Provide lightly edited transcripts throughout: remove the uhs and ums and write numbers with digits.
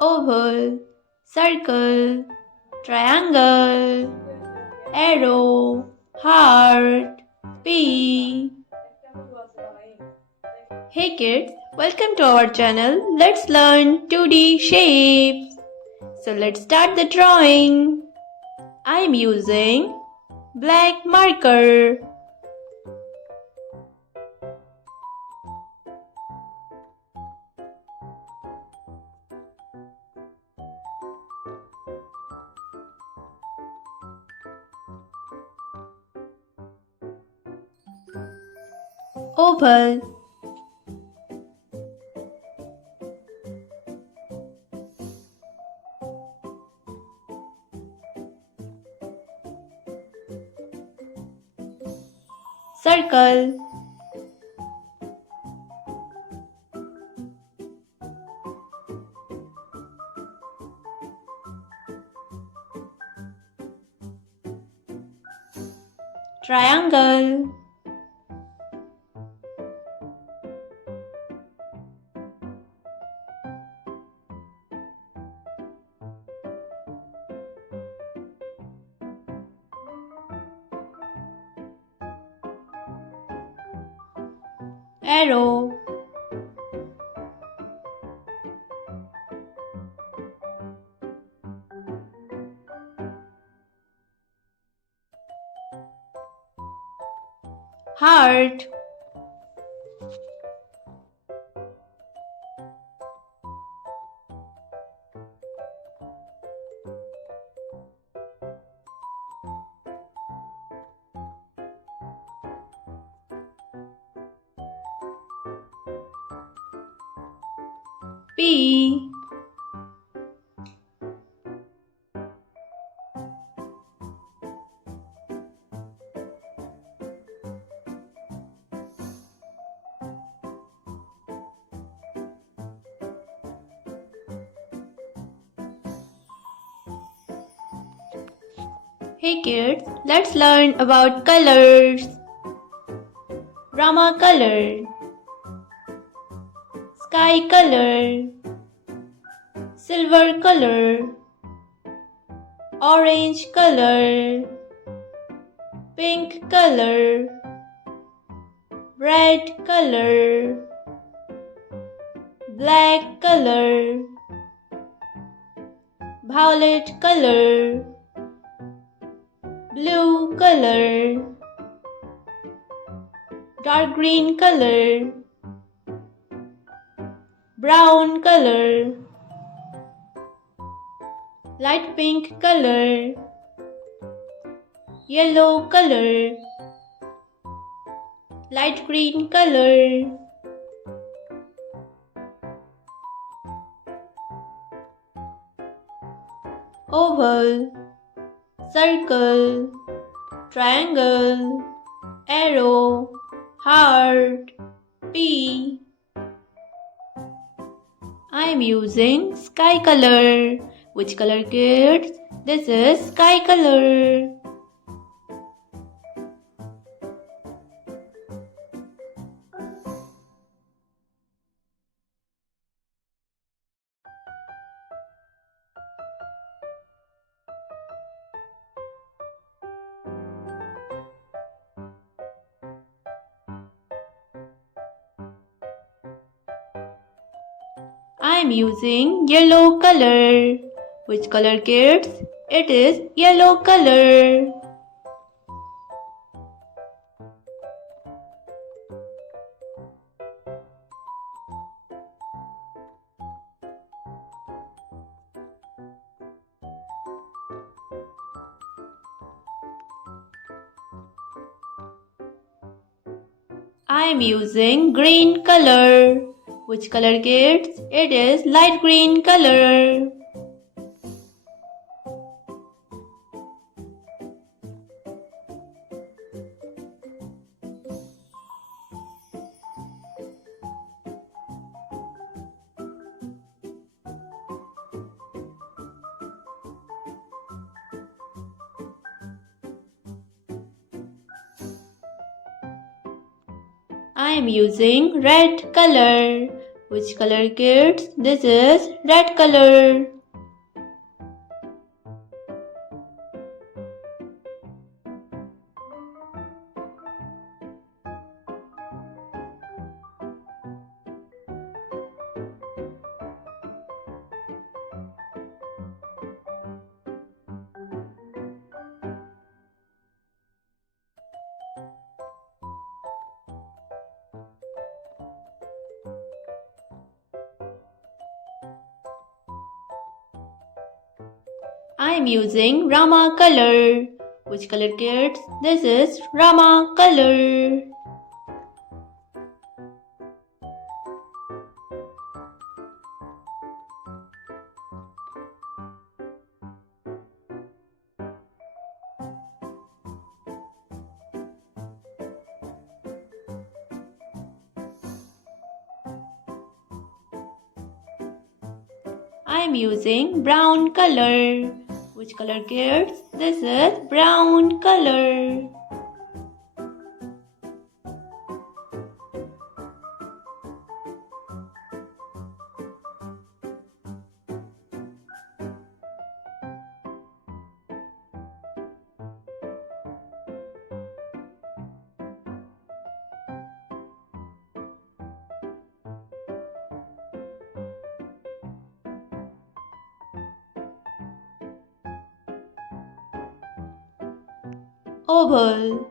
oval, circle, triangle, arrow, heart, P. Hey kids, welcome to our channel. Let's learn 2D shapes. So let's start the drawing. I'm using black marker. Oval, circle, triangle, arrow, heart, P. Hey kids, let's learn about colors. Rama color, sky color, silver color, orange color, pink color, red color, black color, violet color, blue color, dark green color, brown color, light pink color, yellow color, light green color, oval, circle, triangle, arrow, heart, P. I'm using sky color. Which color, kids? This is sky color. I'm using yellow color. Which color, kids? It is yellow color. I'm using green color. Which color, kids? It is light green color. I am using red color. Which color, kids? This is red color. I am using Rama color. Which color, kids? This is Rama color. I am using brown color. Which color, kids? This is brown color. Oval,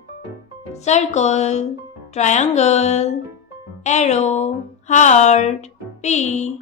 circle, triangle, arrow, heart, P.